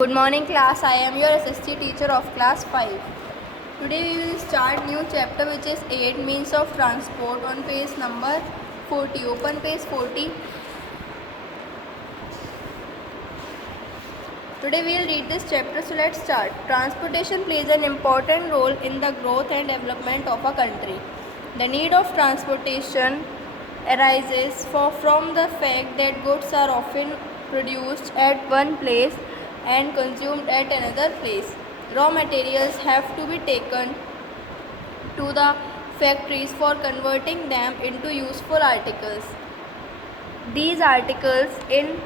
Good morning class, I am your SST teacher of class 5. Today we will start new chapter which is 8 means of transport on page number 40. Open page 40. Today we will read this chapter, so let's start. Transportation plays an important role in the growth and development of a country. The need of transportation arises from the fact that goods are often produced at one place and consumed at another place. Raw materials have to be taken to the factories for converting them into useful articles. These articles in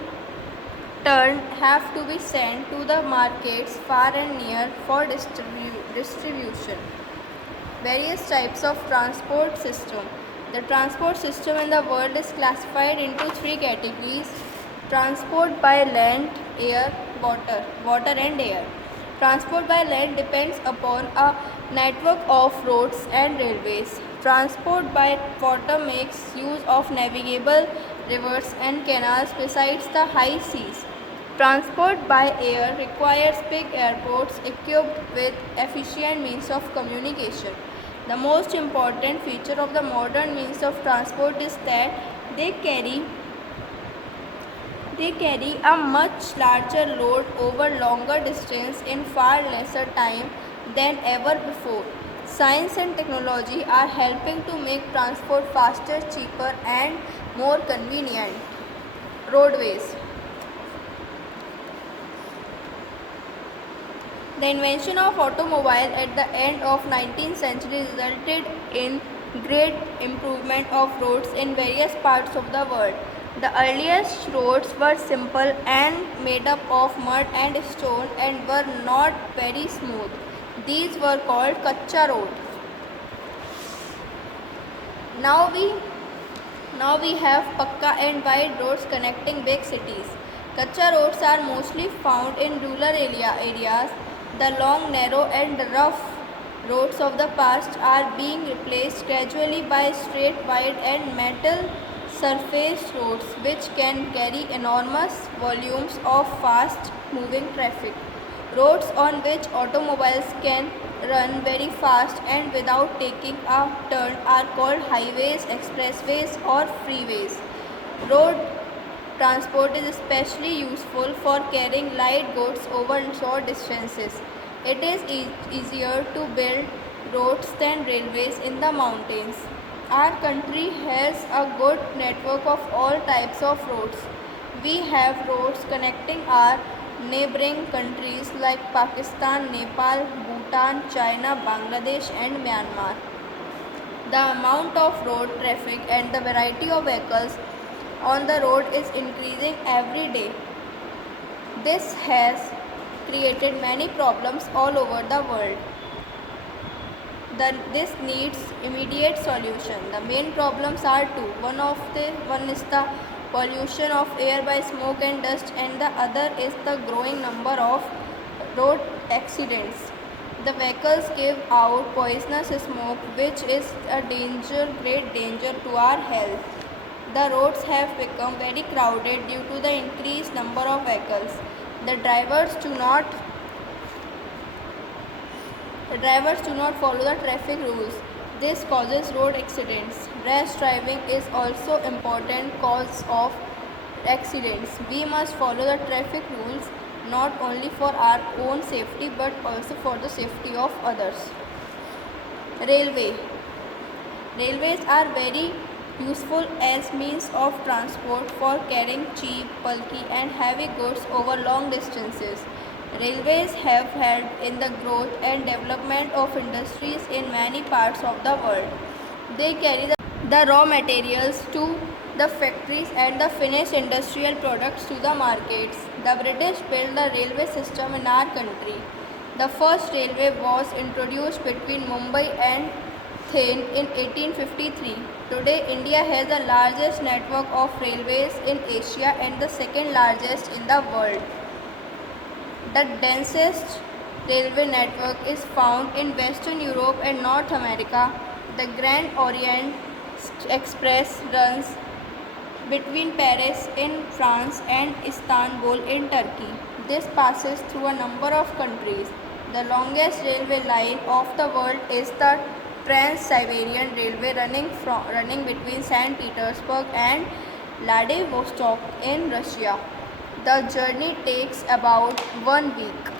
turn have to be sent to the markets far and near for distribution. Various types of transport system. The transport system in the world is classified into three categories: transport by land, air, water and air. Transport by land depends upon a network of roads and railways. Transport by water makes use of navigable rivers and canals besides the high seas. Transport by air requires big airports equipped with efficient means of communication. The most important feature of the modern means of transport is that they carry a much larger load over longer distance in far lesser time than ever before. Science and technology are helping to make transport faster, cheaper and more convenient. Roadways. The invention of automobile at the end of 19th century resulted in great improvement of roads in various parts of the world. The earliest roads were simple and made up of mud and stone and were not very smooth. These were called kacha road. Now we have pakka and wide roads connecting big cities. Kacha roads are mostly found in rural areas. The long, narrow and rough roads of the past are being replaced gradually by straight, wide and metal surface roads which can carry enormous volumes of fast-moving traffic. Roads on which automobiles can run very fast and without taking a turn are called highways, expressways or freeways. Road transport is especially useful for carrying light goods over short distances. It is easier to build roads than railways in the mountains. Our country has a good network of all types of roads. We have roads connecting our neighboring countries like Pakistan, Nepal, Bhutan, China, Bangladesh and Myanmar. The amount of road traffic and the variety of vehicles on the road is increasing every day. This has created many problems all over the world. This needs immediate solution. The main problems are two. One is the pollution of air by smoke and dust, and the other is the growing number of road accidents. The vehicles give out poisonous smoke which is a great danger to our health. The roads have become very crowded due to the increased number of vehicles. The drivers do not follow the traffic rules. This causes road accidents. Rash driving is also an important cause of accidents. We must follow the traffic rules not only for our own safety but also for the safety of others. Railways are very useful as means of transport for carrying cheap, bulky and heavy goods over long distances. Railways have helped in the growth and development of industries in many parts of the world. They carry the raw materials to the factories and the finished industrial products to the markets. The British built the railway system in our country. The first railway was introduced between Mumbai and Thane in 1853. Today, India has the largest network of railways in Asia and the second largest in the world. The densest railway network is found in Western Europe and North America. The Grand Orient Express runs between Paris in France and Istanbul in Turkey. This passes through a number of countries. The longest railway line of the world is the Trans-Siberian Railway running between St. Petersburg and Vladivostok in Russia. The journey takes about 1 week.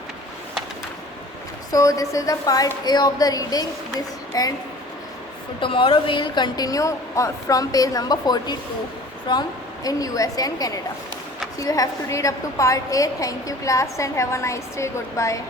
So this is the part A of the reading. Tomorrow we will continue from page number 42 from in USA and Canada. So you have to read up to part A. Thank you class and have a nice day. Goodbye.